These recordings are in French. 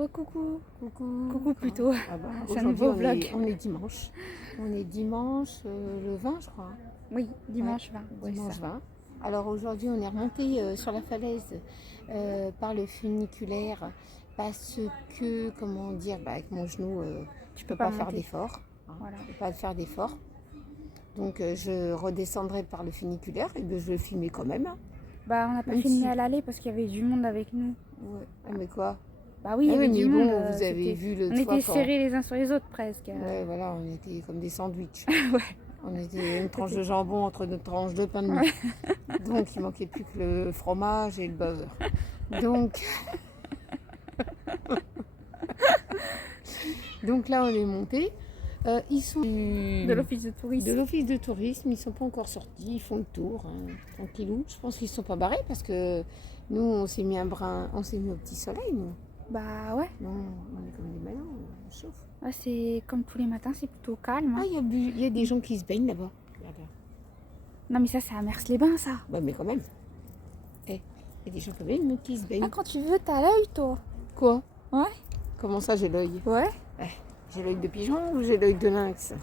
Recoucou. Coucou. Coucou plutôt. Ah bah, C'est un aujourd'hui, nouveau vlog. on est dimanche. On est dimanche le 20, je crois. Oui, dimanche 20. Ouais, Dimanche ça. 20. Alors aujourd'hui, on est remonté sur la falaise par le funiculaire parce que, comment dire, avec mon genou, je peux pas faire monter. d'effort. Voilà. Je peux pas faire d'effort. Donc je redescendrai par le funiculaire et ben, je vais le filmer quand même. Bah, on n'a pas Même filmé si- à l'aller parce qu'il y avait du monde avec nous. Ouais. Ah, mais quoi? Bah oui, il y Ah avait oui, du mais monde. bon, vous avez vu le On toit était quand... serrés les uns sur les autres presque. Ouais, voilà, on était comme des sandwichs. Ouais. On était une tranche de jambon entre deux tranches de pain de mie. Donc, il manquait plus que le fromage et le beurre. Donc, là, on est monté. Ils sont De l'office de tourisme. de l'office de tourisme. Ils sont pas encore sortis. Ils font le tour, hein, tranquillou. Je pense qu'ils sont pas barrés parce que nous, on s'est mis on s'est mis au petit soleil, nous. Bah ouais. Non, on est comme des malins, on chauffe. Ouais, c'est comme tous les matins, c'est plutôt calme. Ah, Hein. il y a des gens qui se baignent là-bas. Regarde. Non mais ça, c'est à Mers-les-Bains ça. Bah, mais quand même. Il y a des gens quand même qui se baignent. Ah, quand tu veux, t'as l'œil toi. Quoi? Ouais. Comment ça, j'ai l'œil? Ouais. J'ai l'œil de pigeon ou j'ai l'œil de lynx?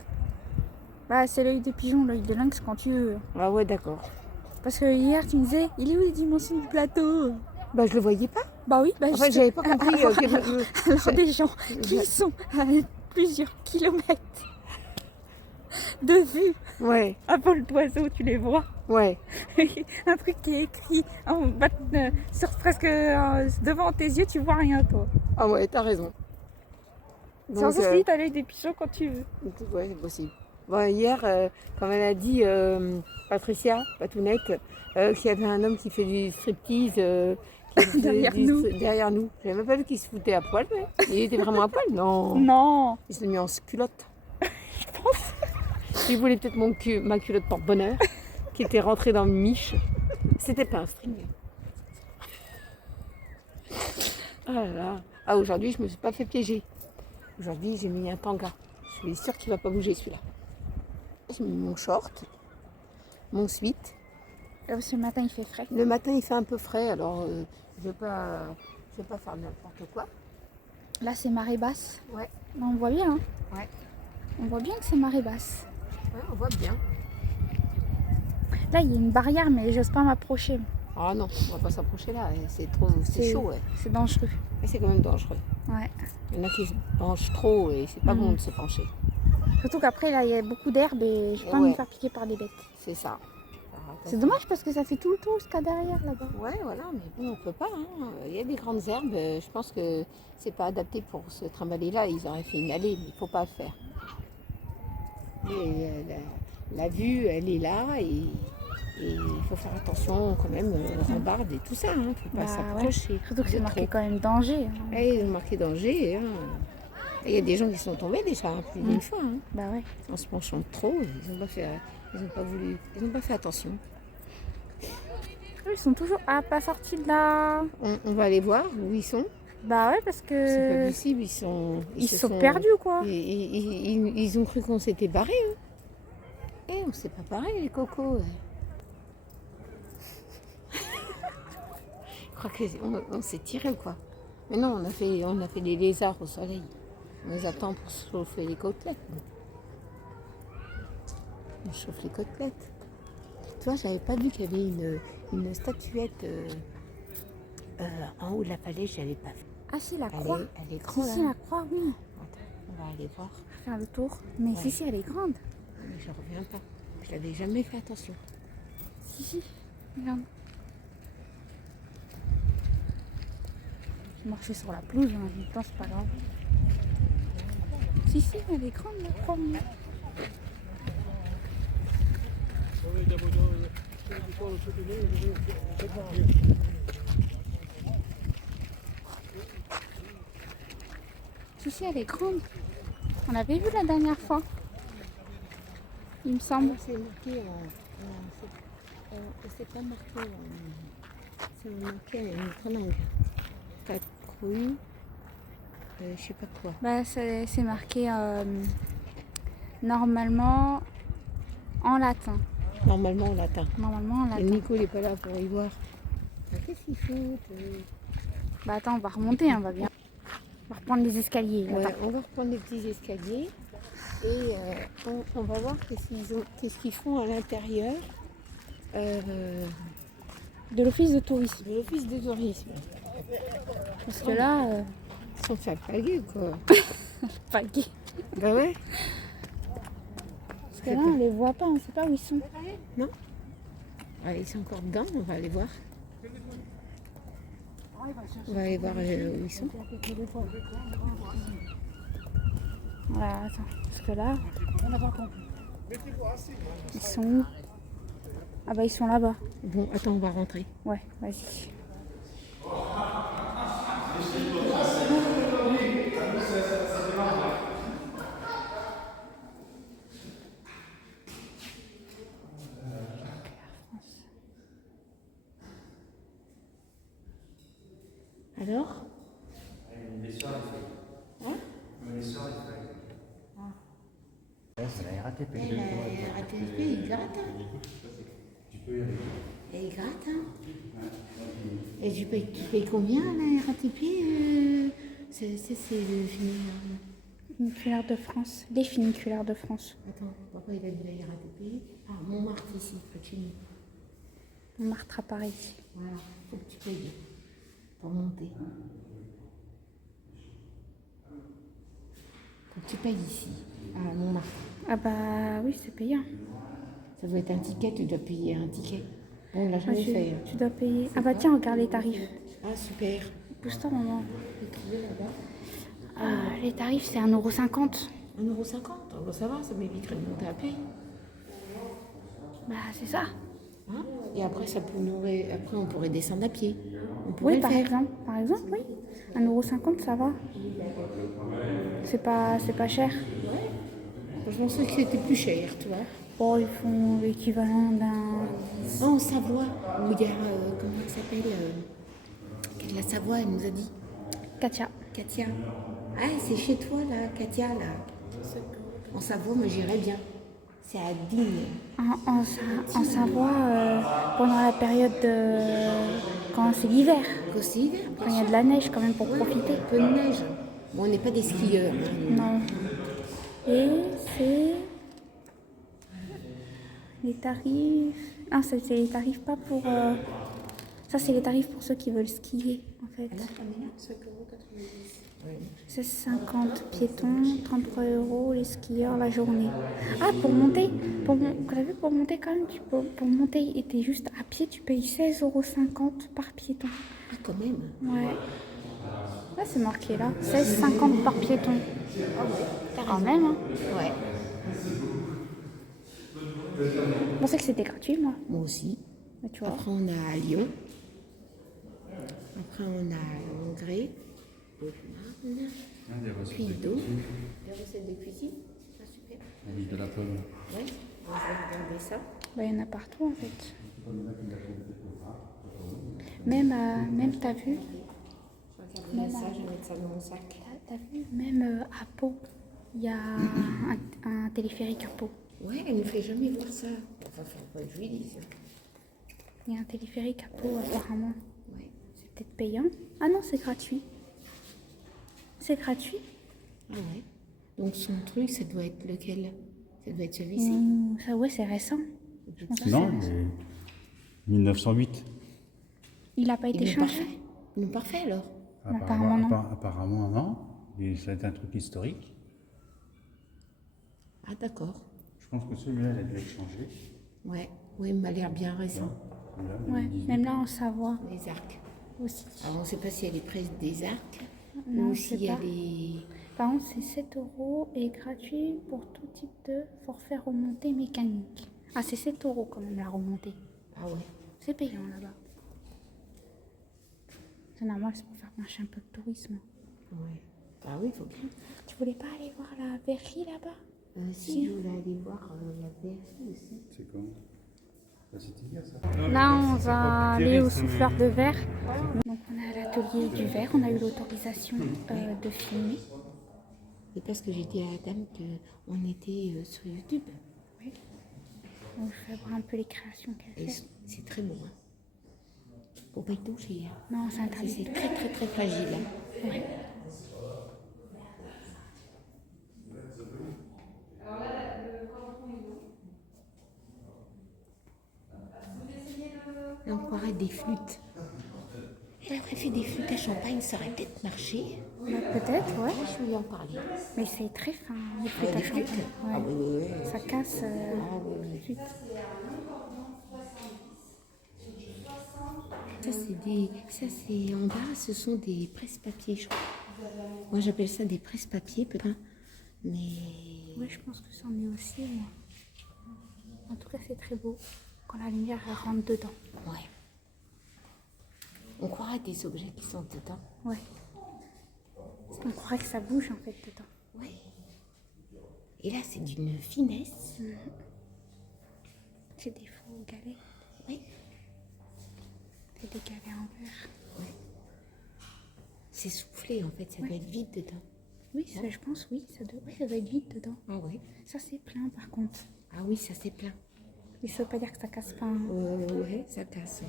Bah c'est l'œil de pigeon, l'œil de lynx quand tu veux. Ah ouais, d'accord. Parce que hier tu me disais, il est où les dimensions du plateau? Bah, je le voyais pas. Bah oui, bah Enfin, j'avais pas compris. Alors des gens qui sont à plusieurs kilomètres de vue Ouais, à vol d'oiseau, tu les vois. ouais. Un truc qui est écrit en bas, sur presque devant tes yeux, tu vois rien toi. Ah ouais, t'as raison. Sans souci, t'as l'œil des pigeons quand tu veux. Ouais, c'est possible. Bon, hier, comme elle a dit Patricia, Patounette, qu'il y avait un homme qui fait du striptease derrière nous. J'avais même pas vu qu'il se foutait à poil, mais il était vraiment à poil. Non. Non. Il s'est mis en culotte. Je pense. Il voulait peut-être ma culotte porte-bonheur, qui était rentrée dans une miche. C'était pas un string. Ah là là. Ah, aujourd'hui, je me suis pas fait piéger. Aujourd'hui, j'ai mis un tanga. Je suis sûre qu'il va pas bouger celui-là. J'ai mis mon short, mon sweat. Ce matin il fait frais. Le matin, il fait un peu frais, alors je vais pas faire n'importe quoi. Là c'est marée basse. Ouais. On voit bien. Hein. Ouais. On voit bien que c'est marée basse. Ouais, on voit bien. Là il y a une barrière mais j'ose pas m'approcher. Ah non, on va pas s'approcher là. C'est chaud. Ouais. C'est dangereux. Et c'est quand même dangereux. Ouais. Il y en a qui se penchent trop et c'est pas bon de se pencher. Surtout qu'après là il y a beaucoup d'herbe et je peux pas me faire piquer par des bêtes. C'est ça. C'est dommage parce que ça fait tout le tour jusqu'à derrière là-bas. Ouais, voilà, mais bon, on peut pas. Hein. Il y a des grandes herbes. Je pense que c'est pas adapté pour se trimballer là. Ils auraient fait une allée, mais il faut pas le faire. Et, la vue, elle est là et il faut faire attention quand même aux rambardes et tout ça. Il ne faut pas s'approcher. Ouais. Surtout que c'est marqué trop. quand même danger. Hein. Et ils ont marqué danger. Hein. Et il y a des gens qui sont tombés déjà plus d'une fois. Hein. Bah ouais. En se penchant trop, ils n'ont pas fait attention. Ils sont toujours pas sortis de là. On va aller voir où ils sont. Bah ouais, parce que. C'est pas possible, ils se sont perdus quoi. Ils ont cru qu'on s'était barrés. Hein. Et on s'est pas barrés, les cocos. Je crois qu'on s'est tiré quoi. Mais non, on a fait des lézards au soleil. On les attend pour se chauffer les côtelettes. On chauffe les côtelettes. Tu vois, j'avais pas vu qu'il y avait une statuette en haut de la falaise, j'avais pas vu. Ah si, la croix. Elle est grande. Si, la croix, oui. Attends, on va aller voir. Faire le tour. Mais si, elle est grande. Mais je reviens pas. Je l'avais jamais fait attention. Si, regarde. Je marchais sur la pelouse, en même temps, c'est pas grave. Si, elle est grande, la croix. Si, elle est grande. On l'avait vu la dernière fois. Il me semble. C'est marqué. C'est pas marqué. C'est marqué une grande langue. 4 crues. Je sais pas quoi. Bah, c'est marqué normalement en latin. Normalement en latin. Normalement en latin. Et Nico il est pas là pour y voir. Qu'est-ce qu'il fait Bah attends, on va remonter, on va bien. On va reprendre les escaliers. Ouais, Attends. on va reprendre les petits escaliers et on va voir qu'est-ce qu'ils font à l'intérieur De l'office de tourisme. de l'office de tourisme. Parce que là, Ils sont fait alpaguer quoi. pas gay. Bah ouais. Parce que là, on les voit pas, on sait pas où ils sont. Ils sont encore dedans, on va aller voir. On va aller voir où ils sont. Voilà, attends. Parce que là, ils sont où? Ah bah ils sont là-bas. Bon, attends, on va rentrer. Ouais, vas-y. Alors C'est la RATP. La RATP, il gratte. Elle gratte. Et tu payes combien la RATP c'est le funéraire. Funiculaire de France. Les funiculaires de France. Attends, pourquoi il a dit la RATP? Ah, Montmartre ici, près de chez nous. Montmartre à Paris. Voilà, faut que tu payes pour monter. Faut que tu payes ici, à Montmartre. Ah bah oui, c'est payant. Ça doit être un ticket, tu dois payer un ticket. Bon, on l'a jamais fait. Tu dois payer. Ah bah tiens, regarde les tarifs. Ah, super. Pousse-toi, maman. Écrivez là-bas. Les tarifs, c'est 1,50 €. 1,50 €. Oh, ça va, ça m'éviterait de monter à pied. Bah c'est ça. Hein? Et après, après, on pourrait descendre à pied. On pourrait Oui, le par faire. exemple. Par exemple, oui. 1,50 €, ça va. C'est pas cher. Je pensais que c'était plus cher, tu vois. Bon, ils font l'équivalent d'un... Non, en Savoie, où il y a, comment elle s'appelle la Savoie, elle nous a dit. Katia. Katia. Ah, c'est chez toi, là, Katia, là. En Savoie, moi, j'irais bien. C'est à Digne. En Savoie, pendant la période de... quand c'est l'hiver. Quand c'est hiver, Quand il y a de la neige quand même pour profiter. un peu de neige. Bon, on n'est pas des skieurs. Hein, nous. Non. Et c'est... les tarifs... Ah, c'est les tarifs pas pour... Ça, c'est les tarifs pour ceux qui veulent skier, en fait. C'est 50 piétons, 33 € les skieurs la journée. Ah, pour monter, t'as vu, pour monter quand même, pour monter et t'es juste à pied, tu payes 16,50 € par piéton. Ah, quand même. Ouais. Là, c'est marqué là, 16,50 € par piéton. Quand même, hein. Ouais. Je pensais que c'était gratuit, moi. Moi aussi. Mais tu vois. Après, on a Lyon. Après, on a Hongrie. Puis d'eau. Des recettes de cuisine. Ah, super. L'huile de la pomme. Ouais, on va regarder ça. Bah, il y en a partout, en fait. Même t'as vu, Je vais regarder ça, je vais mettre ça dans mon sac. t'as vu, même à Pau, il y a un téléphérique à Pau. Ouais, elle ne fait jamais voir ça. Enfin, faut pas que je lui dise. Il y a un téléphérique à Pau, apparemment. Ouais. C'est peut-être payant. Ah non, c'est gratuit. C'est gratuit. Ah ouais. Donc son truc, ça doit être lequel? Ça doit être celui-ci. Ça, ouais, c'est récent. Je pense que Non, c'est récent. 1908. Il n'a pas été Ils l'ont changé. parfait. Ils l'ont parfait alors. Apparemment, non. Apparemment, non. Mais ça va être un truc historique. Ah d'accord. Je pense que celui-là, il a dû être changé. Ouais. Oui, il m'a l'air bien récent. Celui-là, Ouais, 2018. même là en Savoie Les arcs. aussi. Alors on ne sait pas si elle est près des arcs Non, ou je sais si pas. elle est. Par contre, c'est 7 € et gratuit pour tout type de forfait remontée mécanique. Ah, c'est 7 € quand même la remontée. Ah ouais. C'est payant là-bas. C'est normal, c'est pour faire marcher un peu de tourisme. Ouais. Ah oui, il faut bien. Tu voulais pas aller voir la verrerie là-bas? Si je voulais aller voir la verrerie aussi. C'est quand Bah, c'était hier, ça. Là, on va aller au souffleur de verre. Donc, on est à l'atelier du verre. On a eu l'autorisation de filmer. C'est parce que j'ai dit à la dame qu'on était sur YouTube. Oui. Donc, je vais voir un peu les créations qu'elle Et fait. c'est très beau. Hein. Faut pas y toucher. Hein. Non, c'est interdit. C'est très très très fragile. Hein. Ouais. croirait des flûtes. Elle aurait fait des flûtes à champagne, ça aurait peut-être marché. Bah, peut-être, ouais. Je vais lui en parler. Mais c'est très fin, les flûtes à les flûtes champagne. Ouais. Ah oui, oui, oui. Ça casse oui, oui. tout de suite. Ça c'est en bas, ce sont des presse-papiers, je crois. Moi j'appelle ça des presse-papiers, peut-être. Mais Ouais, je pense que c'en est aussi. Moi. En tout cas, c'est très beau quand la lumière elle rentre dedans. ouais. On croirait des objets qui sont dedans. Ouais. Parce qu'on croirait que ça bouge en fait dedans. Ouais. Et là c'est d'une finesse. C'est des faux galets. Oui. C'est des galets en verre. C'est soufflé en fait, ça doit être vide dedans. Oui, ça, je pense, oui, ça doit être vide dedans. Ah oui. Ça, c'est plein par contre. Ah oui, ça c'est plein. Mais ça veut pas dire que ça casse pas. Hein. Ouais, ça casse.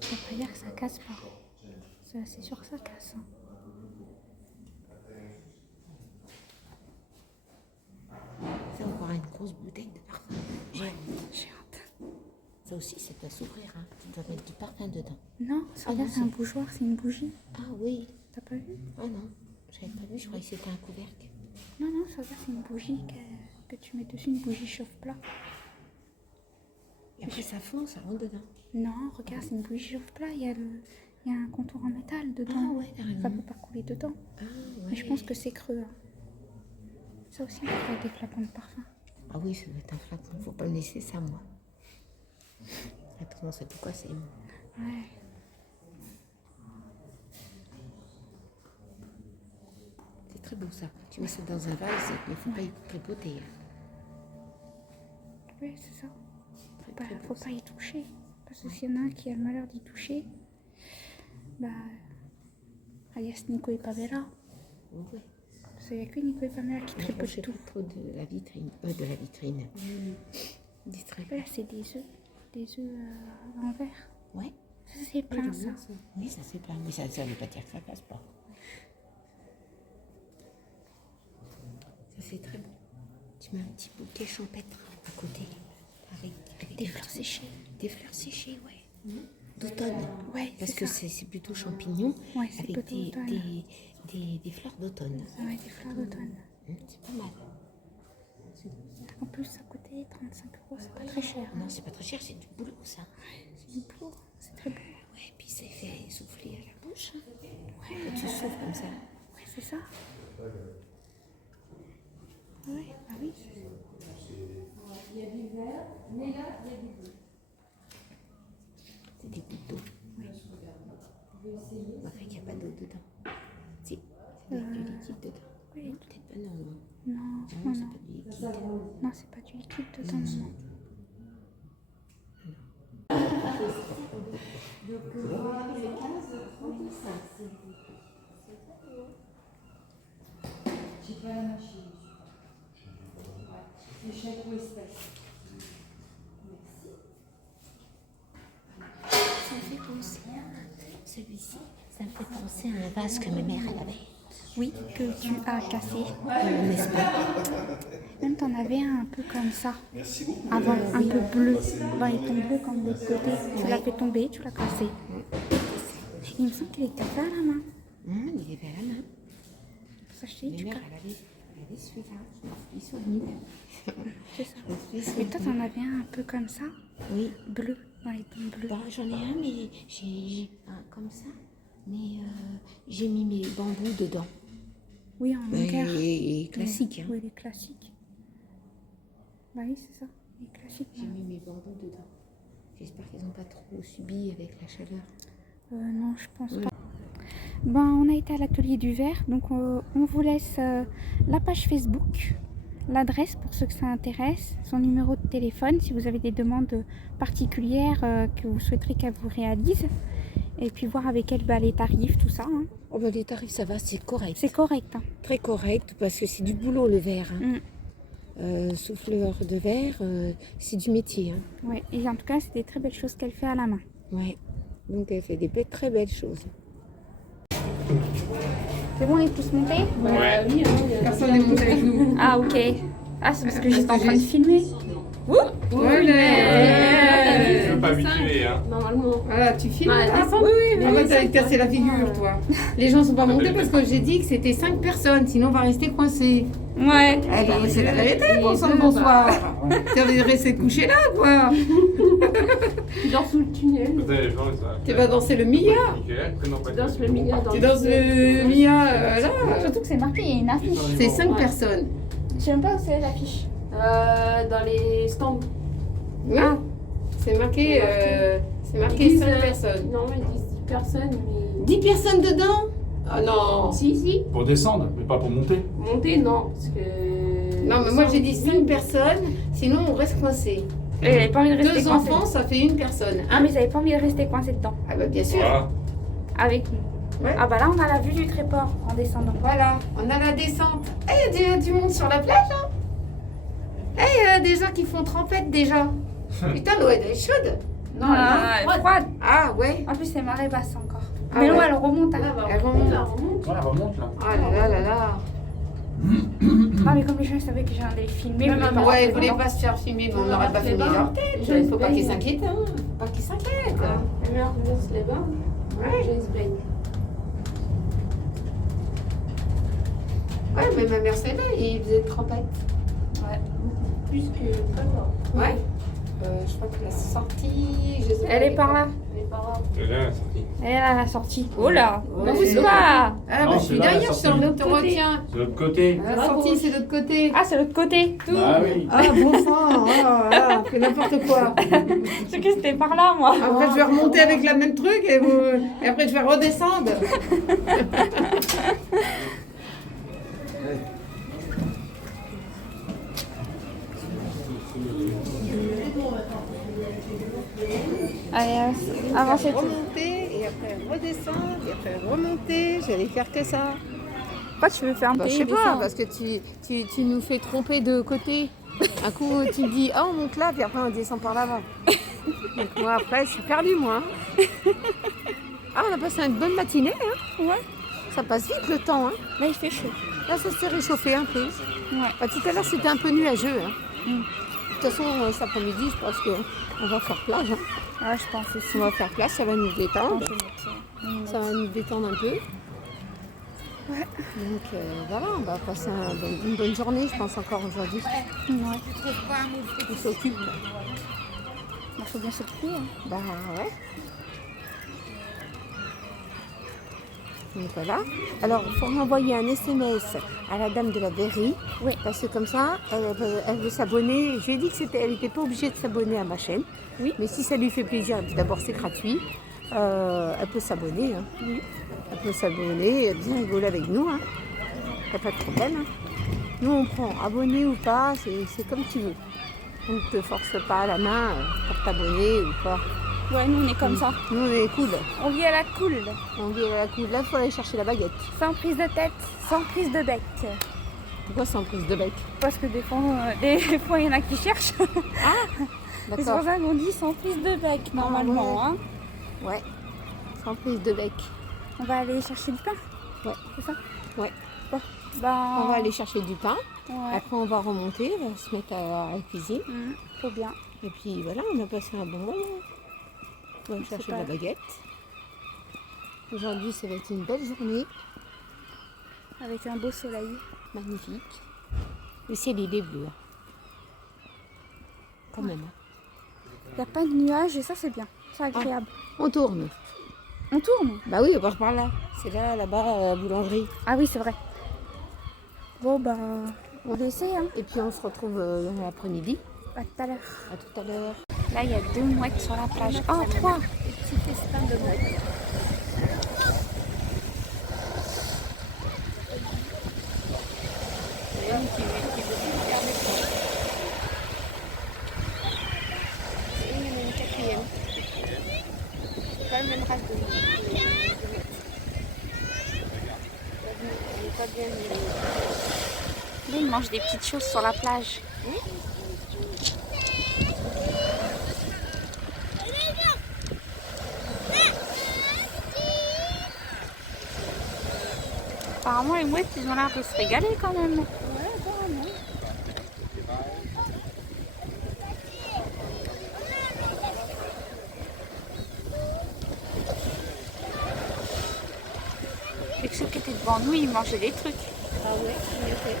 Ça veut pas dire que ça casse pas. Ça, c'est sûr que ça casse. Hein. Ça on croirait une grosse bouteille de parfum. Ouais, j'ai hâte. Ça aussi, ça doit s'ouvrir, hein. Tu dois mettre du parfum dedans. Non, ça Ah regarde, non, c'est un c'est- bougeoir, c'est une bougie. Ah oui. T'as pas vu? Ah non, j'avais pas vu, je croyais que c'était un couvercle. Non, non, ça regarde, c'est une bougie que tu mets dessus, une bougie chauffe-plat. Et après ça fond, ça rentre dedans. Non, regarde, c'est une bougie chauffe-plat, il y a un contour en métal dedans. Ah ouais, carrément. Ça peut pas couler dedans. Ah ouais. Mais je pense que c'est creux. Hein. Ça aussi, on peut des flacons de parfum. Ah oui, ça doit être un flacon, faut pas me laisser ça moi. Attends, c'est pourquoi c'est... Ouais. C'est très beau ça. Tu mets ça dans un vase, mais faut pas y tripoter. Oui, c'est ça. Très, très Faut beau, pas y toucher. Parce que s'il y en a un qui a le malheur d'y toucher, bah, alias Nico et Pamela. Oui. Parce qu'il n'y a que Nico et Pamela qui tripotent Approchez tout. pas trop de la vitrine. De la vitrine. Distrait. Là, c'est des œufs. Des œufs en verre. Ouais. Ça, c'est plein, ça. Oui, ça c'est plein. Mais ça veut pas dire que ça passe pas. Ça c'est très beau. Tu mets un petit bouquet champêtre à côté. Avec Des fleurs séchées. Des fleurs séchées, ouais. D'automne. Ouais, Parce c'est que ça. c'est plutôt champignons Ouais, c'est avec plutôt automne. des fleurs d'automne. Ouais, des fleurs d'automne. C'est pas mal. En plus, ça coûtait 35 €, c'est pas très cher. Non, c'est pas très cher, c'est du boulot ça. C'est une plourde, c'est très beau. Ouais, puis c'est fait souffler à la bouche. Ouais. Quand tu souffles comme ça. Ouais, c'est ça. Ouais, bah oui. C'est des gouttes d'eau. On va faire qu'il n'y a pas d'eau dedans. Si, c'est du liquide dedans. Oui. Peut-être pas, non. Non, Non, non, c'est non. pas du liquide. Non, c'est pas du liquide dedans, non. J'ai pas la machine. C'est chèque ou espèce. Ça me fait penser à celui-ci. Ça me fait penser à un vase que ma mère elle avait. Oui, que tu as cassé. N'est-ce pas? Même t'en avais un peu comme ça. Avant, un peu bleu. Dans les tons bleus comme de l'autre côté. Tu l'as fait tomber, tu l'as cassé. Il me semble qu'il est cassé à la main. Il est à la main. Ça, je te dis, Ma tu mère casses. elle avait celui-là. Je m'en suis souvenue. C'est ça. Je me suis Et toi, souvenue. t'en avais un peu comme ça. Oui. Bleu, dans les tons bleus. Bon, j'en ai un, mais j'ai un comme ça. Mais j'ai mis mes bambous dedans. Oui, en longueur. Et classique. Hein. Oui, les classiques. Bah oui, c'est ça. Les classiques. J'ai mis mes bambous dedans. J'espère qu'ils n'ont pas trop subi avec la chaleur. Non, je pense pas. Ben, on a été à l'atelier du verre, donc on vous laisse la page Facebook, l'adresse pour ceux que ça intéresse, son numéro de téléphone si vous avez des demandes particulières que vous souhaiterez qu'elle vous réalise, et puis voir avec elle les tarifs, tout ça. Hein. Oh bah les tarifs, ça va, c'est correct. C'est correct. Hein. Très correct parce que c'est du boulot le verre. Hein. Souffleur de verre, c'est du métier. Hein. Ouais. Et en tout cas, c'est des très belles choses qu'elle fait à la main. Ouais. Donc elle fait des très belles choses. C'est bon, on est tous montés? Oui, personne n'est monté avec nous. Ah, ok. Ah, c'est parce que j'étais en train de filmer. Voilà. Je veux pas m'habituer, hein. Normalement. Voilà, tu filmes Ouais, là. descendre. Oui, oui, Mais on va oui, te ça, casser la figure, toi. Les gens sont pas montés parce que j'ai dit que c'était 5 personnes, sinon on va rester coincés. Ouais. Allez, c'est la vérité, bon sang, deux, bonsoir. Tu vas rester couché là, quoi. Tu danses sous le tunnel. Vous avez les gens, ça. Tu vas danser le Mia. Nickel, prénom, Tu danses le Mia dans Tu le danses le Mia, là. Surtout que c'est marqué, il y a une affiche. C'est 5 personnes. Je sais même pas où c'est l'affiche. Dans les stands. Oui. C'est marqué, Ils disent, 5 personnes. Non, ils disent 10 personnes, mais. 10 personnes dedans? Ah non. Si. Pour descendre, mais pas pour monter. Monter, non. Parce que. Non, mais moi j'ai dit 5 personnes, sinon on reste coincé. Et j'avais pas envie de rester 2 coincé. enfants, ça fait une personne. Ah, mais j'avais pas envie de rester coincé dedans. Ah bah bien sûr. Voilà. Avec nous. Ouais. Ah bah là, on a la vue du tréport en descendant. Voilà, on a la descente. Eh, il y a du monde sur la plage, hein. Eh, il y a des gens qui font trempette déjà. Putain, l'eau elle est chaude. Non, elle est froide. Ah ouais. En plus, c'est marée basse encore. Ah Mais l'eau, ouais. elle remonte. Là, Hein. bah, Elle remonte. là, on remonte. Voilà, remonte là. Ah là là là là. Ah, mais comme les gens savaient que j'allais filmer, Même ils voulaient un pas Ouais, rentrer ils voulaient dedans. pas se faire filmer, mais on On n'aurait pas reste filmé là-bas. leur tête. James Il faut pas Bay. qu'ils s'inquiètent, hein. Faut pas qu'ils s'inquiètent. La meilleure course les bains. Ouais. James Bay. Ouais, mais ma mère c'est là, il faisait trempette. Plus que. Pas loin. Ouais. Je crois que la sortie, je sais pas. Elle est par là. Elle est pas rare. Et là, la sortie. Elle est à la sortie. Oh là, Ouais, pousse c'est pas. Ah, Non, bah je c'est suis là, la derrière, je sortie. te te retiens. De l'autre côté. La sortie, c'est de l'autre côté. Ah, c'est l'autre côté. Tout. Ah oui. Ah, bon sang, oh là, fais n'importe quoi. C'est que c'était par là, moi. Après, je vais remonter avec la même truc et après, je vais redescendre. Allez, avancez tout. Remonter et après redescendre et après remonter. J'allais faire que ça. Pourquoi tu veux faire un Bah, je sais pas, parce que tu nous fais tromper de côté. Un coup, tu me dis, ah, on monte là, puis après, on descend par là-bas. Donc, moi, après, je suis perdue, moi. Ah, on a passé une bonne matinée, hein. Ouais. Ça passe vite le temps, hein. Là, il fait chaud. Là, ça s'est réchauffé un peu. Ouais. Bah, tout à l'heure, c'était un peu nuageux, hein. Mm. De toute façon, cet après-midi, je pense qu'on va faire plage, hein. Ouais, je pense aussi. On va faire plage, ça va nous détendre. Ouais. Ça va nous détendre un peu. Ouais. Donc voilà, on va passer une bonne journée, je pense, encore aujourd'hui. On s'occupe. Il faut bien s'occuper. Hein. Bah ouais. Donc voilà. Alors, il faut renvoyer un SMS à la dame de la mairie. Oui. Parce que comme ça, elle veut s'abonner. Je lui ai dit qu'elle n'était pas obligée de s'abonner à ma chaîne. Oui. Mais si ça lui fait plaisir, et puis d'abord c'est gratuit, elle peut s'abonner. Hein. Oui. Elle peut s'abonner et bien rigoler avec nous. Hein. Y a pas de problème. Hein. Nous, on prend abonné ou pas, c'est comme tu veux. On ne te force pas à la main pour t'abonner ou pas. Ouais, nous, on est comme ça. Nous, on est cool. On vit à la cool. On dit à la cool. Là, il faut aller chercher la baguette. Sans prise de tête, sans prise de bec. Pourquoi sans prise de bec? Parce que des fois, il y en a qui cherchent. C'est pour D'accord. ça qu'on dit sans prise de bec, normalement. Hein. Ouais. Sans prise de bec. On va aller chercher du pain. Ouais. C'est ça? Ouais. Bon. Ben, On va aller chercher du pain. Ouais. Après, on va remonter, on va se mettre à la cuisine. Faut bien. Et puis voilà, on a passé un bon moment. On va chercher pas- la baguette. Aujourd'hui, ça va être une belle journée. Avec un beau soleil. Magnifique. Le ciel, il est bleu. Hein. Quand même. Hein. Il n'y a pas de nuages et ça, c'est bien. C'est agréable. On tourne. On tourne? Bah oui, on part par là. C'est là, là-bas, la boulangerie. Ah oui, c'est vrai. Bon, bah, on va essayer. Hein. Et puis on se retrouve l'après-midi. À tout à l'heure. À tout à l'heure. Là, il y a 2 mouettes sur la plage. Oh, 3. Petit festin de mouettes. Et il y en a une quatrième. C'est pas la même race de mouettes. Elle est pas bien. Là, ils mangent des petites choses sur la plage. Apparemment, les mouettes, ils ont l'air de se régaler quand même. Ouais, apparemment. que ceux qui étaient devant nous, ils mangeaient des trucs. Ah ouais, en effet.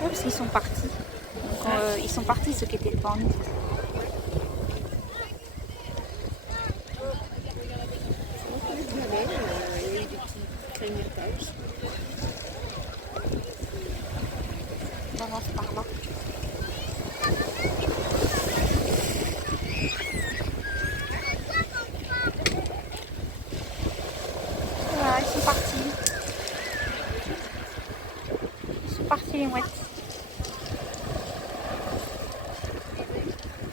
Ouais, parce qu'ils sont partis. Donc, ils sont partis ceux qui étaient devant nous. Il y a eu des petits grignotages. On avance par là. Voilà, ils sont partis. Ils sont partis les mouettes.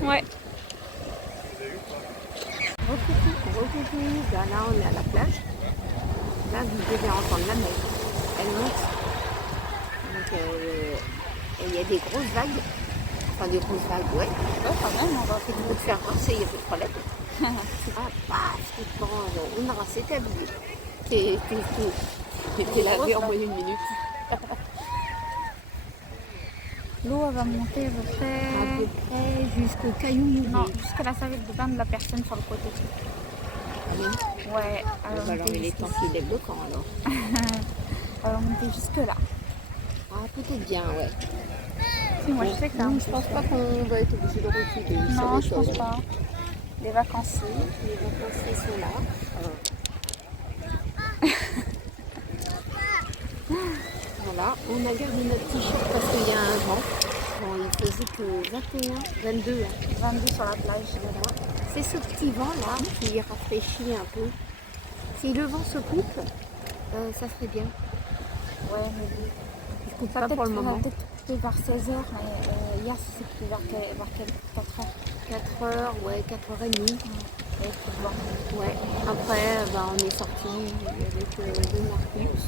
Ouais. Recoucou, ben là on est à la plage. Là vous devez entendre la mer. Elle monte. Donc il y a des grosses vagues. Enfin des grosses vagues, ouais. Ouais, quand même, on va faire Pour te faire rincer, il n'y a pas de problème. Ah, paf, tu te prends, non, c'est abusé. T'es lavé en moins d'une minute. L'eau, elle va monter à peu À près. peu près jusqu'au caillou mouillé. Non, jusqu'à la serviette de bain de la personne sur le côté. Ah, même. Ouais, elle va Alors monter il est temps jusqu'ici. qu'il est bloquant alors. Elle va monter jusque là. Ah, peut-être bien, ouais. Si, moi je sais que là. Je pense pas qu'on va être obligé de reculer. Non, je pense pas. Les vacanciers. Les vacanciers sont là. Voilà, on a gardé notre t-shirt parce qu'il y a un vent. Bon, il faisait que 21, 22. 22 sur la plage. Voilà. C'est ce petit vent là qui rafraîchit un peu. Si le vent se coupe, ça serait bien. Ouais, mais bon. Il coupe Ça pas va pour le moment. peut-être couper vers 16h, mais hier c'est coupé vers 4h. 4h, ouais, 4h30. Et il faut voir. Ouais. Après, on est sorti avec le Marcus.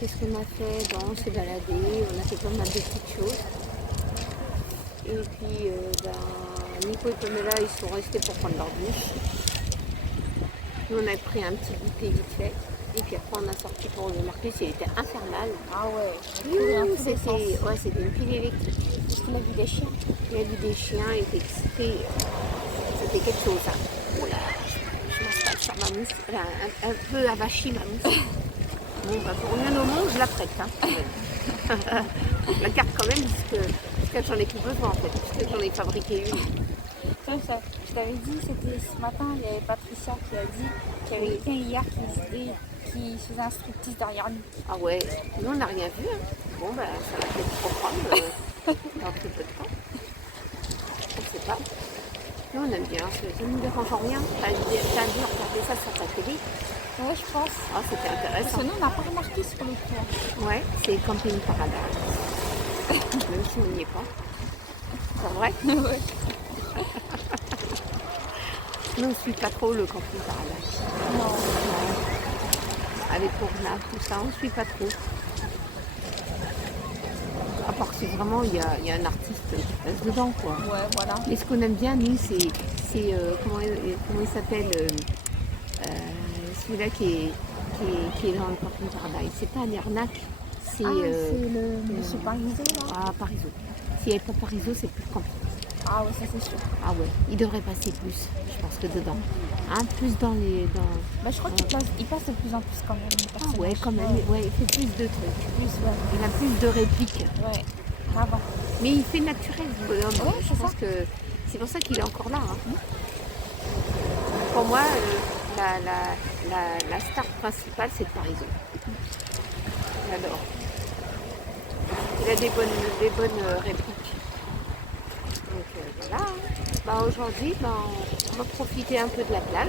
Qu'est-ce qu'on a fait? On s'est baladé, on a fait pas mal de petites choses. Et puis, Nico et Pamela, ils sont restés pour prendre leur douche. Nous, on a pris un petit goûter vite fait. Et puis après, on a sorti pour le Marcus, il était infernal. Ah ouais, C'était une pile électrique. parce qu'il a vu des chiens. Il a vu des chiens, il était excité. C'était quelque chose. Hein. Oh là, je m'installe sur ma mousse. Elle a un peu avachi ma mousse. Bon, pour rien au monde, je la prête. Hein. Je la garde quand même parce que j'en ai plus besoin en fait. Parce que j'en ai fabriqué une. Ça, je t'avais dit, c'était ce matin, il y avait Patricia qui a dit qu'il y avait quelqu'un hier qui faisait un striptease derrière nous. Ah ouais, nous on n'a rien vu. Hein. Bon, ça va peut-être reprendre dans très peu de temps. On ne sait pas. Nous on aime bien, ça ne nous dérange en rien. T'as dû regarder ça sur ta télé. Ouais, je pense. Ah, c'était Parce intéressant. que nous, on n'a pas remarqué sur le coup. Ouais, c'est Camping Paradise. Même si on n'y est pas. C'est vrai? Ouais. Nous on ne suit pas trop le Camping Paradise. Non. Avec Orna, tout ça, on ne suit pas trop. À part que si vraiment il y a un artiste qui passe dedans, quoi. Ouais, voilà. Et ce qu'on aime bien, nous, c'est comment il s'appelle celui-là qui est dans le Camping Paradise. C'est pas un arnaque, c'est... c'est le monsieur Parizeau, là. Ah, Parisot. S'il n'y avait pas Parisot, c'est plus camping. Ah ouais, ça c'est sûr. Ah ouais, il devrait passer plus, je pense que dedans. Hein, plus dans les... Bah, je crois qu'il passe de plus en plus quand même. le Ah personnage. ouais, quand même, ouais, il fait plus de trucs. Plus, ouais. Il a plus de répliques. Ouais, avant. Mais il fait naturel, ce bonhomme. Ouais, Je c'est pense ça. que c'est pour ça qu'il est encore là. Hein. Pour moi, la star principale, c'est Parisot. J'adore. Il a des bonnes répliques. Donc voilà. Aujourd'hui, on va profiter un peu de la plage.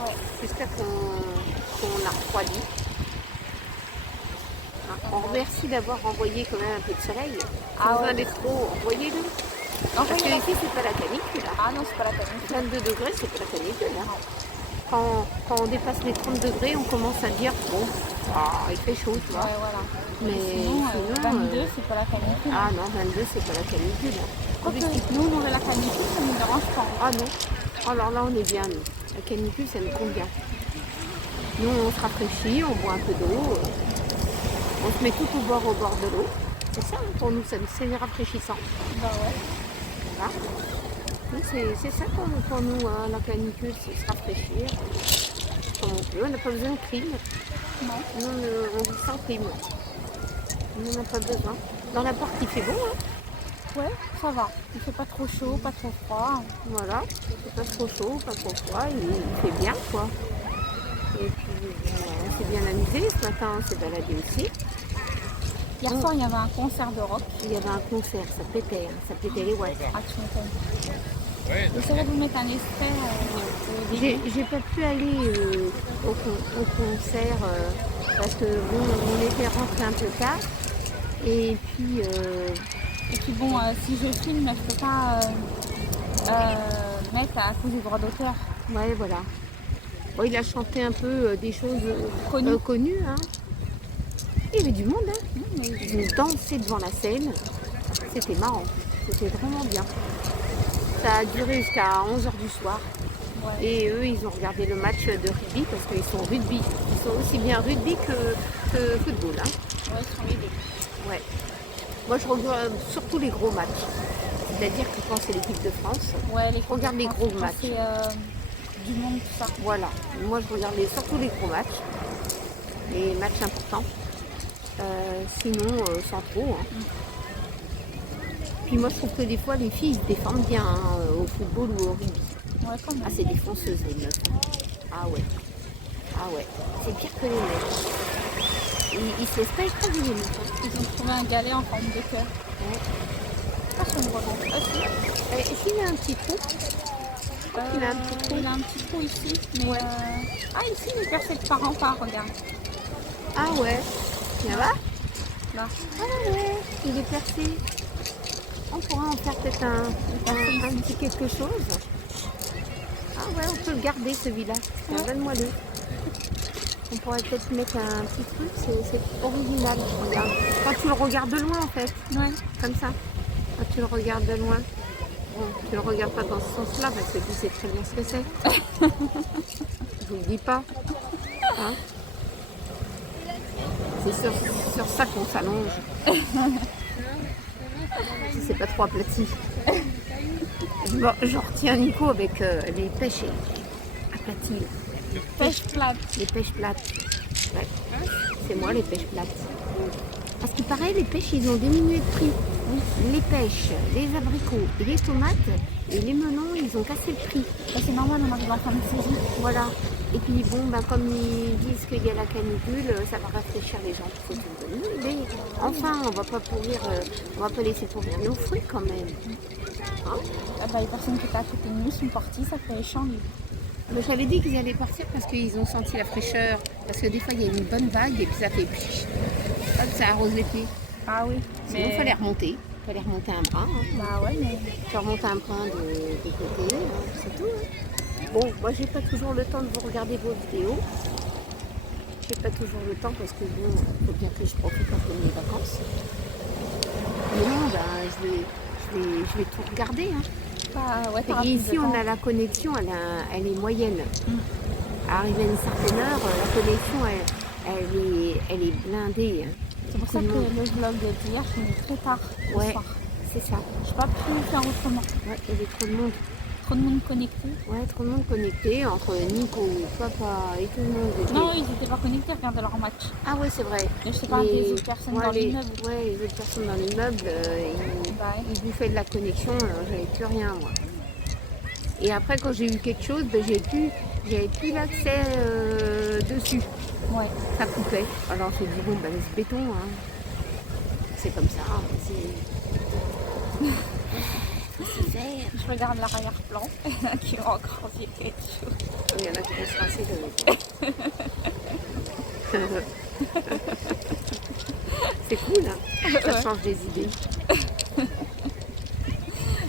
Ouais. J'espère qu'on a refroidi. Hein, on remercie d'avoir envoyé quand même un peu de soleil. Ah Besoin ouais. d'être trop, envoyez-le. Parce que ici, c'est pas la canicule. Hein. Ah non, c'est pas la peine. 22 degrés, c'est pas la canicule. Hein. Quand on dépasse les 30 degrés, on commence à dire, bon, il fait chaud, tu vois. Ouais, voilà. Mais Sinon, sinon, 22, c'est pas la canicule. ah non, 22, c'est pas la canicule. Hein. Quoique, nous, on aurait la canicule, ça ne nous dérange pas. Ah non. Alors là, on est bien, nous. La canicule, ça nous convient. Nous, on se rafraîchit, on boit un peu d'eau. On se met tout au bord de l'eau. C'est ça, hein, pour nous, c'est rafraîchissant. Bah ouais. Voilà. Donc, c'est ça pour nous, hein, la canicule, c'est se rafraîchir comme on peut. On n'a pas besoin de clim. Non. Nous, on vit sans clim. On n'en a pas besoin. Dans l'appart, il fait bon, hein. Ouais, ça va. Il fait pas trop chaud, pas trop froid. Voilà, c'est pas trop chaud, pas trop froid, il fait bien quoi. Et puis on s'est bien amusé, ce matin on s'est baladé aussi. Hier soir, il y avait un concert de rock. Il y avait un concert, ça pétait les watts. Ah, tu m'étonnes. J'essaierai de vous mettre un extrait. J'ai pas pu aller au concert parce que bon, on était rentré un peu tard. Et puis bon, si je filme, je peux pas mettre à cause des droits d'auteur. ouais voilà. Bon, il a chanté un peu des choses connues. Hein. Il y avait du monde, hein. Ils ont dansé devant la scène. C'était marrant. C'était vraiment bien. Ça a duré jusqu'à 11h du soir. Ouais. Et eux, ils ont regardé le match de rugby parce qu'ils sont rugby. Ils sont aussi bien rugby que football. Hein. Ouais, ils sont les deux. Ouais. Moi, je regarde surtout les gros matchs. C'est-à-dire que quand c'est l'équipe de France, Ouais, regarde les gros matchs. C'est du monde, tout ça. Voilà. Moi, je regarde surtout les gros matchs. Les matchs importants. Sinon, sans trop. Hein. Puis moi, je trouve que des fois, les filles se défendent bien hein, au football ou au rugby. Ouais, quand même. Ah, c'est défonceuse, les meufs. Ah ouais. Ah ouais. C'est pire que les mecs. Ils se laissent pas écraser, les mecs. Hein. Ils ont trouvé un galet en forme de cœur. Ouais. Ah, c'est une revanche. Ah, si. Ici, il a un petit trou. Je crois qu'il a un petit trou. Il a un petit trou ici. Mais Ouais. Ah, ici, il est percé de part en part, regarde. Ah ouais. Ça va? Là. Ah ouais. Il est percé. On pourra en faire peut-être un petit quelque chose. Ah ouais, on peut le garder celui-là. Ouais. Donne-moi-le. On pourrait peut-être mettre un petit truc, c'est original. Regarde. Quand tu le regardes de loin en fait, Ouais. comme ça. Quand tu le regardes de loin. Bon, tu le regardes pas dans ce sens-là parce que tu sais très bien ce que c'est. Je vous le dis pas. Hein, c'est sur ça qu'on s'allonge. Si c'est pas trop aplati. Bon, je retiens Nico avec les pêches aplaties. Là. Pêche plate. Les pêches plates. Ouais. C'est moi les pêches plates. Parce qu'il paraît, les pêches, ils ont diminué de prix. Les pêches, les abricots et les tomates et les melons, ils ont cassé le prix. Bah, c'est normal, on arrive en fin de saison. Voilà. Et puis bon, ben, comme ils disent qu'il y a la canicule, ça va rafraîchir les gens. C'est une bonne idée. Enfin, on va pas pourrir, on va pas laisser pourrir nos fruits quand même. Hein? Ah bah, les personnes qui étaient à côté de nous sont parties, ça fait échanger. Mais j'avais dit qu'ils allaient partir parce qu'ils ont senti la fraîcheur. Parce que des fois, il y a une bonne vague et puis ça fait pfff, hop, ça arrose les pieds. Ah oui. Sinon, il fallait remonter. Il fallait remonter un brin. Hein. Bah ouais, mais. Tu remontes un brin de côté, hein, c'est tout. Hein. Bon, moi, j'ai pas toujours le temps de vous regarder vos vidéos. J'ai pas toujours le temps parce que bon, il faut bien que je profite un peu de mes vacances. Mais non, ben, je vais tout regarder. Hein. Bah, ouais, Et ici, on a la connexion, elle est moyenne. Arrivé à une certaine heure, la connexion, elle est blindée. Hein. C'est pour ça que le vlog d'hier, je l'ai très tard le Ouais, soir. c'est ça. Je n'ai pas pu faire autrement. Ouais, il y avait trop de monde. Trop de monde connecté. Ouais, trop de monde connecté entre Nico, papa et tout le monde. Non, ils n'étaient pas connectés, regardaient leur match. Ah ouais, c'est vrai. Mais je sais pas, des autres personnes dans l'immeuble. Ouais, les autres personnes dans l'immeuble, Bah, ils bouffaient de la connexion, j'avais plus rien moi. Et après, quand j'ai eu quelque chose, ben, j'avais plus l'accès dessus. ouais. Ça coupait. Alors j'ai dit, bon, ben laisse béton. Hein. C'est comme ça. Hein. C'est faire. Je regarde l'arrière-plan qui va encore dire quelque chose. Il y en a qui vont se rincer de C'est cool, hein. Ça change des idées.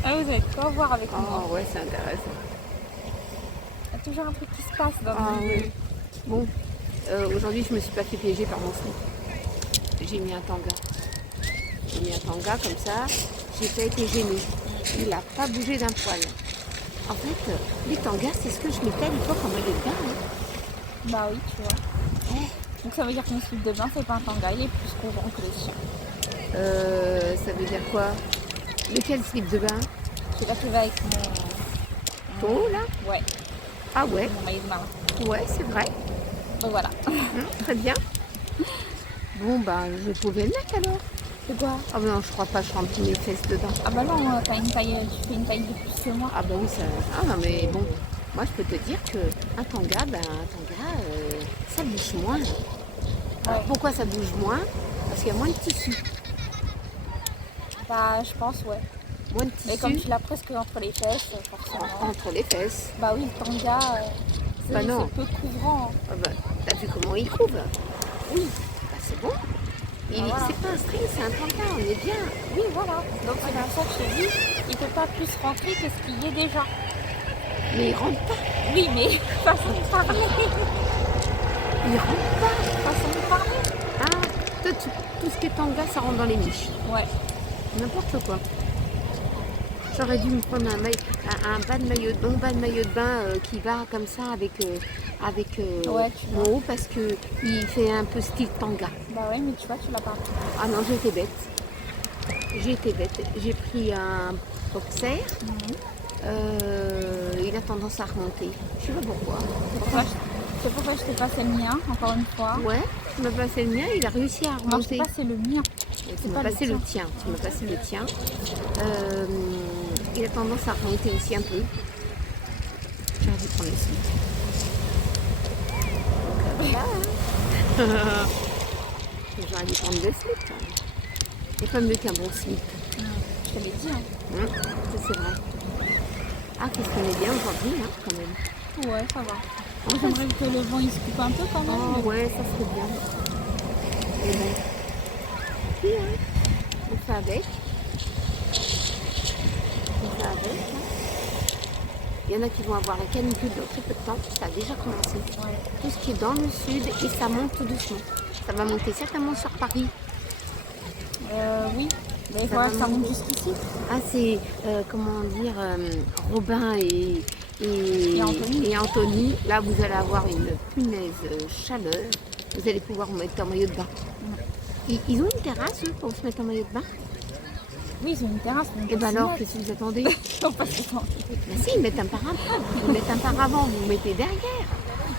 Ah, vous avez quoi à voir avec moi. Oh ouais, c'est intéressant. Il y a toujours un truc qui se passe dans Ah le oui. Bon, aujourd'hui je me suis pas fait piéger par mon slip. J'ai mis un tanga. J'ai mis un tanga comme ça. J'ai pas été gênée. Il a pas bougé d'un poil. En fait, les tangas, c'est ce que je mettais à l'époque en maillot de bain. Hein. Bah oui, tu vois. Donc ça veut dire que mon slip de bain, c'est pas un tanga, il est plus couvrant que le sien. Ça veut dire quoi? Lequel slip de bain? Celui-là qui va avec mon Ton haut là? Ouais, Ah ouais, mon maillot de bain. ouais, c'est vrai. Donc voilà. Très bien. Bon, bah, je pouvais le mettre alors. C'est quoi? Ah bah non, je crois pas, je remplis mes fesses dedans. Ah bah non, t'as une taille, tu fais une taille de plus que moi. Ah bah oui, ça... Ah non, mais bon, moi je peux te dire qu'un tanga, ça bouge moins. Alors, pourquoi ça bouge moins? Parce qu'il y a moins de tissu. Bah je pense, ouais. Moins de Et comme tissu tu l'as presque entre les fesses, forcément. entre les fesses. Bah oui, le tanga, Bah non. c'est peu couvrant. Ah bah, t'as vu comment il couvre? Oui. Bah c'est bon. Voilà. C'est pas un string, c'est un tanga, on est bien. Oui, voilà. Donc c'est pour ça que je te dis, il peut pas plus rentrer que ce qu'il y est déjà. Mais il rentre pas. Oui, mais façon de parler. Il rentre pas. Façon de parler. Ah, toi, tout ce qui est tanga, ça rentre dans les niches. Ouais. N'importe quoi. J'aurais dû me prendre un bas de maillot de bain qui va comme ça avec Ouais, tu mon haut parce que il fait un peu style tanga. Bah ouais, mais tu vois, tu l'as pas. Ah non, j'ai été bête. J'ai pris un boxer. Il a tendance à remonter. Je sais pas pourquoi. C'est pourquoi je t'ai passé le mien, encore une fois. Ouais, tu m'as passé le mien, il a réussi à Non, je remonter. t'ai passé le mien. Tu m'as pas passé le le tien. Tu m'as passé le tien. Il a tendance à remonter aussi un peu. J'aurais dû prendre le slip. Donc voilà. Hein. J'aurais dû prendre le slip. C'est pas mieux qu'un bon slip. Je te l'ai dit. Hein. Ça, c'est vrai. Ah, qu'est-ce qu'on est bien aujourd'hui, hein, quand même. Ouais, ça va. Moi, j'aimerais que le vent il se coupe un peu quand même. Oh, ouais, ça serait bien. Et bon. Puis, hein, on fait avec. On fait avec. Hein. Il y en a qui vont avoir la canicule dans très peu de temps. Ça a déjà commencé. Ouais. Tout ce qui est dans le sud et ça monte tout doucement. Ça va monter certainement sur Paris. Oui. Mais Ça voilà, va ça monte monter. jusqu'ici. Ah, c'est, comment dire, Robin et Anthony. Là, vous allez avoir une punaise chaleur. Vous allez pouvoir vous mettre en maillot de bain. Ils ont une terrasse, eux, pour se mettre en maillot de bain? Oui, ils ont une terrasse. Et ben alors, qu'est-ce que vous attendez? Non, pas souvent. Bah si, ils mettent un paravent. Ils mettent un paravent, vous vous mettez derrière.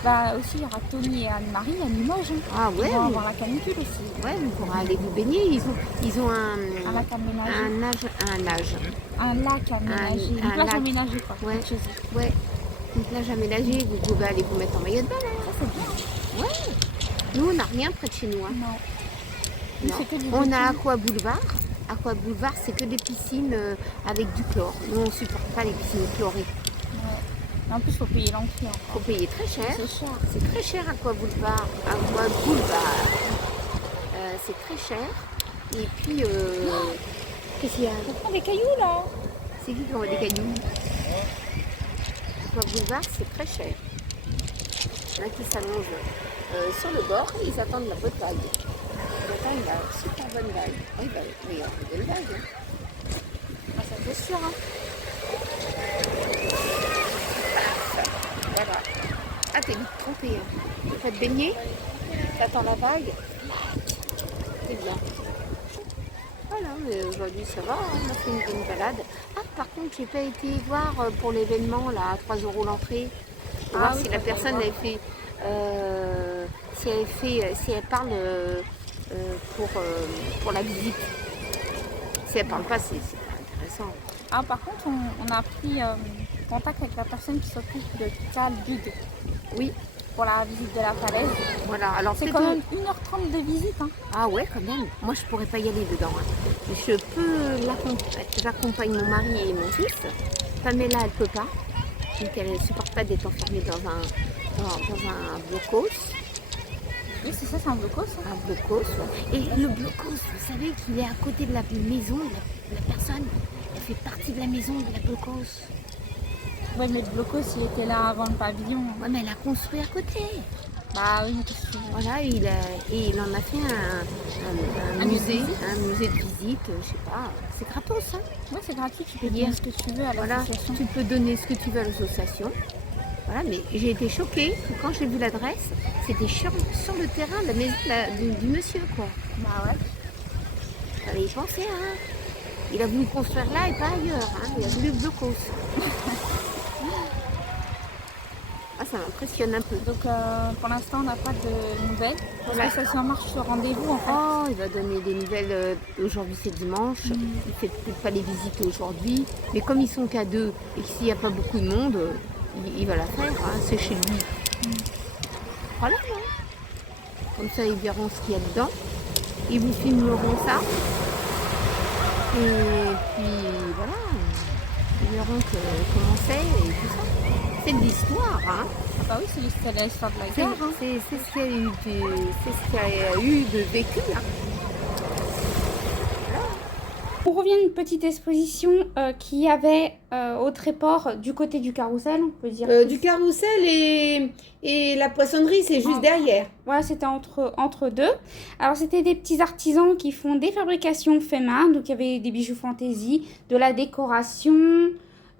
Bah aussi, il y aura Tony et Anne-Marie à Limoges. Hein. Ah ouais, Ils vont vous, avoir la canicule aussi. ouais, vous pourrez aller vous baigner. Ils ont Un lac aménagé. un nage. Un lac aménagé. Une un plage lac. aménagée, quoi. Ouais. Chez eux. Ouais, une plage aménagée. Vous pouvez aller vous mettre en maillot de bain là. Ça, c'est bien. Ouais. Nous, on n'a rien près de chez nous. Hein. Non. Nous, Non. c'est que du On béton. a Aqua Boulevard. Aqua Boulevard, c'est que des piscines avec du chlore. Nous, on ne supporte pas les piscines chlorées. Ouais. Et en plus, il faut payer l'entrée Il faut encore. payer très cher. C'est cher. C'est très cher Aqua Boulevard. Aqua Boulevard. C'est très cher. Et puis, qu'est-ce qu'il y a? On prend des cailloux là. C'est qui envoie des cailloux? Aqua Boulevard, c'est très cher. Il y en a qui s'allongent sur le bord et ils attendent la bonne vague. Ils attendent la super bonne vague. Oui, bah, oui, il y a une belle vague. Hein. Ah, ça c'est sûr. Hein. Voilà. Ah, t'es vite trompée. Hein. Tu vas te baigner? T'attends la vague? C'est bien. Voilà, mais aujourd'hui ça va, hein, on a fait une bonne balade. Ah, par contre, j'ai pas été voir pour l'événement là, à 3 € l'entrée. Pour voir oui, si la personne avait fait, si elle parle pour la visite. Si elle parle pas, c'est pas intéressant. Ah, par contre, on a pris contact avec la personne qui s'occupe de Cal Bud Oui, pour la visite de la falaise. voilà. Alors C'est c'est quand même 1h30 de visite. Hein. Ah ouais, quand même. Moi, je pourrais pas y aller dedans. Hein. Je peux j'accompagne mon mari et mon fils. Pamela, elle peut pas. Donc elle ne supporte pas d'être enfermée dans un blocos. Oui, c'est ça, c'est un blocos. Un blocos, ouais. Et le blocos, vous savez qu'il est à côté de la maison, la personne. Elle fait partie de la maison de la blocos. Ouais, mais le blocos, il était là avant le pavillon. Ouais, mais elle a construit à côté. Bah oui, mais qu'est-ce que tu veux? Voilà, il en a fait un musée de visite, je sais pas. C'est gratos, hein. Ouais, c'est gratuit, tu peux Dire. dire ce que tu veux à Voilà, l'association. tu peux donner ce que tu veux à l'association. Voilà, mais j'ai été choquée que quand j'ai vu l'adresse, c'était sur le terrain de la maison du monsieur, quoi. Bah ouais. Fallait y penser, hein. Il a voulu construire là et pas ailleurs, hein. Il a voulu blocos. Ah, ça m'impressionne un peu. Donc pour l'instant, on n'a pas de nouvelles. Parce Ouais. que ça se marche ce rendez-vous en fait. Oh, il va donner des nouvelles. Aujourd'hui, c'est dimanche. Il fait peut-être pas les visites aujourd'hui. Mais comme ils sont qu'à 2 et qu'il n'y a pas beaucoup de monde, il va la faire. Hein, c'est chez lui. Voilà. Hein. Comme ça, ils verront ce qu'il y a dedans. Ils vous filmeront ça. Et puis voilà. Ils verront comment c'est et tout ça. C'est de l'histoire. Hein. Ah bah oui, c'est l'histoire de la C'est guerre. Hein. ce qu'il y a eu c'est ce qu'il y a eu de vécu. Hein. On revient à une petite exposition qu'il y avait au Tréport du côté du carrousel, on peut dire. Du carrousel et la poissonnerie, c'est juste derrière. Voilà, c'était entre deux. Alors, c'était des petits artisans qui font des fabrications fait main. Donc, il y avait des bijoux fantaisie, de la décoration,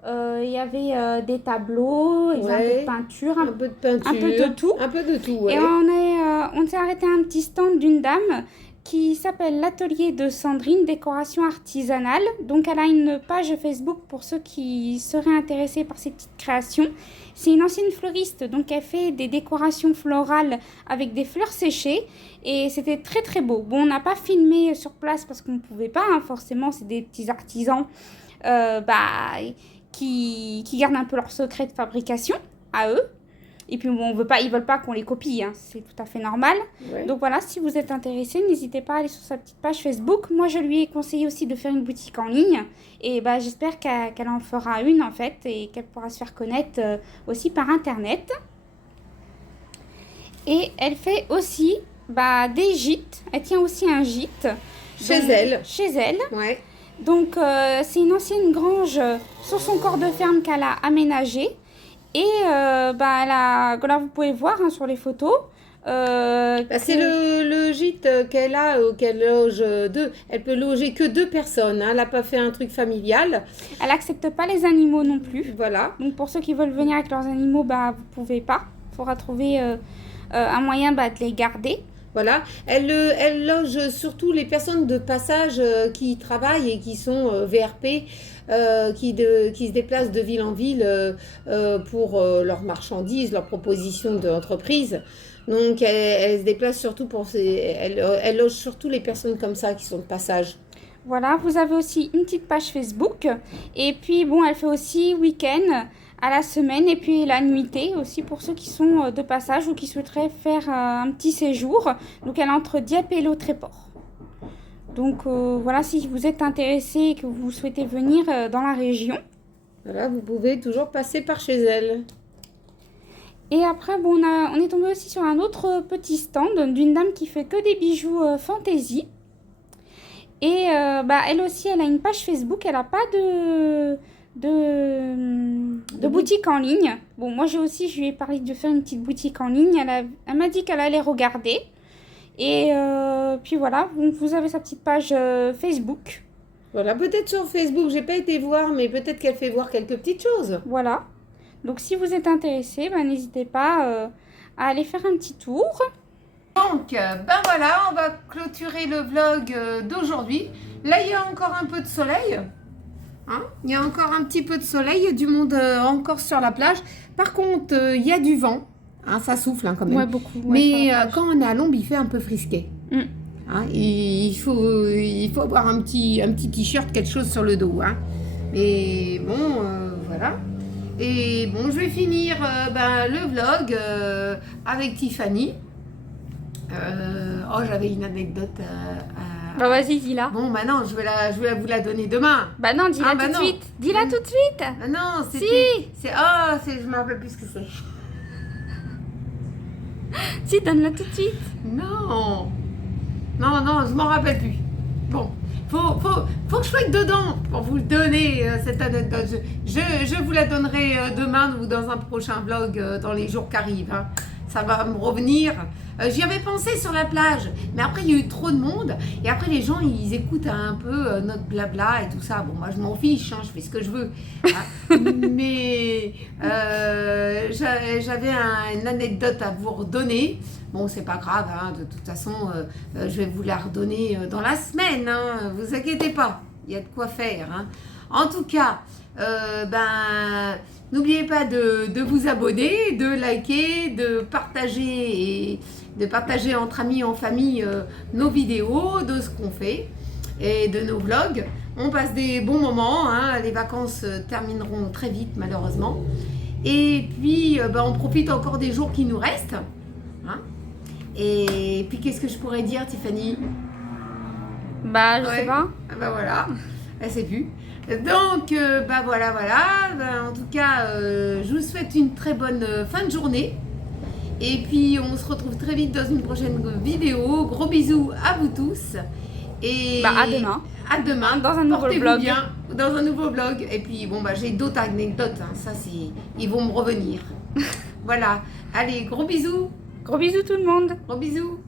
il y avait des tableaux, il y avait un peu de peinture, Un peu de peinture. un peu de tout. Un peu de tout, ouais. Et on s'est arrêté à un petit stand d'une dame qui s'appelle l'atelier de Sandrine, décoration artisanale. Donc elle a une page Facebook pour ceux qui seraient intéressés par ces petites créations. C'est une ancienne fleuriste, donc elle fait des décorations florales avec des fleurs séchées et c'était très très beau. Bon, on n'a pas filmé sur place parce qu'on ne pouvait pas, hein, forcément c'est des petits artisans qui gardent un peu leur secret de fabrication à eux. Et puis bon, ils veulent pas qu'on les copie, hein. C'est tout à fait normal. Ouais. Donc voilà, si vous êtes intéressé, n'hésitez pas à aller sur sa petite page Facebook. Moi, je lui ai conseillé aussi de faire une boutique en ligne. Et bah, j'espère qu'elle en fera une en fait et qu'elle pourra se faire connaître aussi par Internet. Et elle fait aussi des gîtes. Elle tient aussi un gîte. Chez elle. Chez elle. Ouais. Donc c'est une ancienne grange sur son corps de ferme qu'elle a aménagée. Et là, vous pouvez voir hein, sur les photos. C'est le gîte qu'elle a, qu'elle loge deux. Elle peut loger que 2 personnes. Hein. Elle n'a pas fait un truc familial. Elle n'accepte pas les animaux non plus. Voilà. Donc pour ceux qui veulent venir avec leurs animaux, vous pouvez pas. Il faudra trouver un moyen de les garder. Voilà. Elle loge surtout les personnes de passage qui travaillent et qui sont VRP. Qui se déplacent de ville en ville pour leurs marchandises, leurs propositions d'entreprise. Donc, elle se déplace surtout elle loge surtout les personnes comme ça qui sont de passage. Voilà, vous avez aussi une petite page Facebook. Et puis, elle fait aussi week-end à la semaine et puis la nuitée aussi pour ceux qui sont de passage ou qui souhaiteraient faire un petit séjour. Donc, elle est entre Dieppe et Le Tréport. Donc voilà, si vous êtes intéressé et que vous souhaitez venir dans la région. Voilà, vous pouvez toujours passer par chez elle. Et après, on est tombé aussi sur un autre petit stand d'une dame qui fait que des bijoux fantaisie. Et elle aussi, elle a une page Facebook, elle n'a pas de boutique en ligne. Bon, moi je lui ai parlé de faire une petite boutique en ligne. Elle m'a dit qu'elle allait regarder. Et puis voilà, vous avez sa petite page Facebook. Voilà, peut-être sur Facebook, j'ai pas été voir, mais peut-être qu'elle fait voir quelques petites choses. Voilà. Donc si vous êtes intéressé, n'hésitez pas à aller faire un petit tour. Donc, voilà, on va clôturer le vlog d'aujourd'hui. Là, il y a encore un peu de soleil. Hein, il y a encore un petit peu de soleil, il y a du monde encore sur la plage. Par contre, il y a du vent. Hein, ça souffle quand même. Ouais, beaucoup. Mais quand on est à l'ombre, il fait un peu frisqué. Hein, il faut avoir un petit t-shirt, quelque chose sur le dos. Hein. Mais bon, voilà. Et bon, je vais finir le vlog avec Tiffany. J'avais une anecdote vas-y, dis-la. Bon, non, je vais vous la donner demain. Non, dis-la tout de non. suite. Dis-la tout de suite. Non, Si. je me rappelle plus ce que c'est. Si, donne-la tout de suite. Non, je m'en rappelle plus. Bon, faut que je sois dedans pour vous donner cette anecdote. Je vous la donnerai demain ou dans un prochain vlog dans les jours qui arrivent. Hein. Ça va me revenir. J'y avais pensé sur la plage, mais après il y a eu trop de monde et après les gens ils écoutent un peu notre blabla et tout ça. Bon, moi je m'en fiche, hein, je fais ce que je veux. Hein. Mais j'avais une anecdote à vous redonner. Bon, c'est pas grave, hein, de toute façon, je vais vous la redonner dans la semaine. Hein, vous inquiétez pas, il y a de quoi faire. Hein. En tout cas, N'oubliez pas de vous abonner, de liker, de partager entre amis, en famille nos vidéos, de ce qu'on fait et de nos vlogs. On passe des bons moments, hein. Les vacances termineront très vite malheureusement. Et puis on profite encore des jours qui nous restent. Hein. Et puis qu'est-ce que je pourrais dire, Tiffany? Bah, je Ouais. sais pas. Ah bah voilà, elle sait plus. Donc voilà. En tout cas, je vous souhaite une très bonne fin de journée. Et puis on se retrouve très vite dans une prochaine vidéo. Gros bisous à vous tous. Et Bah, à demain. À demain. Dans un nouveau Portez-vous vlog. bien dans un nouveau vlog. Et puis j'ai d'autres anecdotes. Hein. Ça c'est, ils vont me revenir. Voilà. Allez, gros bisous. Gros bisous tout le monde. Gros bisous.